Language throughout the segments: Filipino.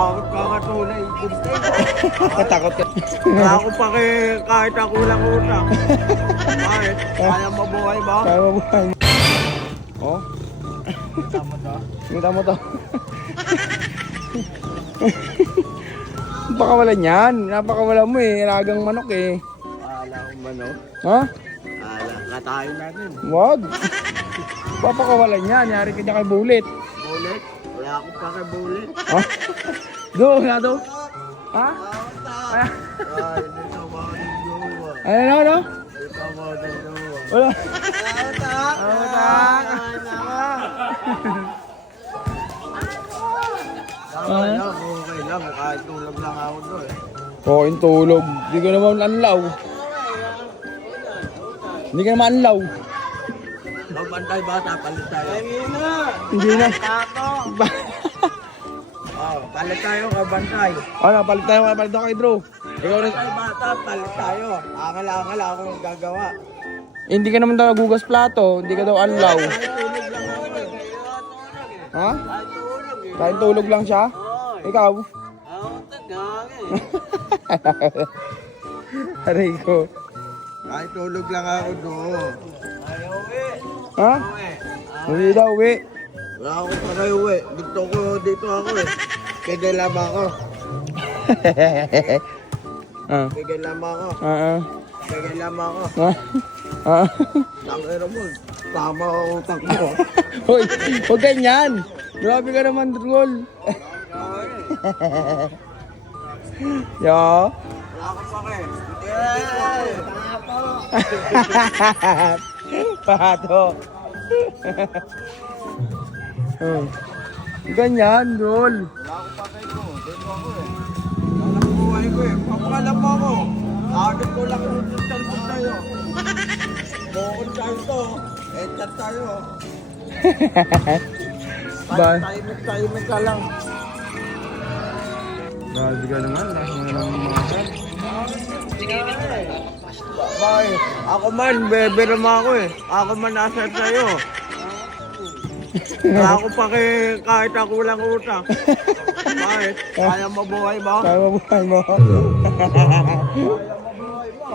Takot ka nga tunay. Takot ka. Ako pa kahit ako lang utang. Bakit? Kaya mabuhay ba? Kaya mo buhay mo. Oh, Tama to. kita mo to. Napakawalan yan. Napakawalan mo eh. Ilagang manok eh. Ala ko mano. Ha? Ala, katayin natin. Wag. Papakawalan yan. Yari ka dyan kay Bullet. Bullet? Wala akong pa kay bullet. Ha? Do, na do. Ha? Ay, hindi ka maninduwa. Ano, ano? Hindi ka maninduwa. Wala. Utak! Utak! Okay lang. Kahit tulog lang ako doon. Oo, yung tulog. Hindi ka naman anlaw. Hindi ka naman anlaw. Magbantay bata, palit tayo. Hindi na. Tato! Palit tayo, kabantay. Ano, palit tayo kay Drew. Ikaw rin. Bantay bata, palit tayo. Akala akong gagawa. Hindi ka naman daw nagugas plato. Hindi ka daw anlaw. Kahit tulog lang ako eh. Ha? Kahit tulog eh. Kahit tulog lang siya? Ikaw? Ako tagang eh. Aray ko. Kahit tulog lang ako doon. Ayaw eh. Ha? Uwi daw, uwi. Wala ako pa kayo eh. Dito ako eh. Kagilama ako. Ah. Kagilama ako. Kagilama ako. Ah. Tangero mo. Tama ang utak mo. Hoy, huwag ganyan. Grabe ka naman, Drol. Yo. Wala ako pa kayo. Eh! Pato. Ganyan, Drol. Wala ako pa kayo. Dito ako eh. Anak buhay ko eh. Papangalap mo ako. Akin ko lang yung cellphone tayo. Bukod tayo to. Entat tayo. Ba? Tahimik ka lang. Grabe ka naman. Lahat mo na lang mga sal. Bakit? Ako man, bebera mo ako eh. Ako man nasa sa'yo. Ako pa kahit ako lang utang. Bakit? Kaya mabuhay ba? Kaya mo buhay mo. Kaya mabuhay ba?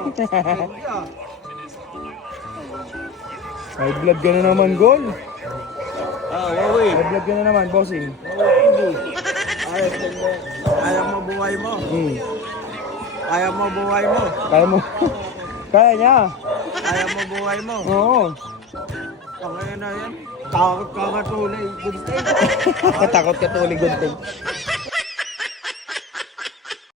High blood ka na naman, Gol. Wawi. High blood ka na naman, bossing. Ay, kaya mabuhay mo. Kaya mabuhay mo. Kaya mo. Kaya niya. Kaya mabuhay mo. Oo. Pangaya na yan. Takot ka nga tunay. Good thing. Takot ka tuloy, good thing.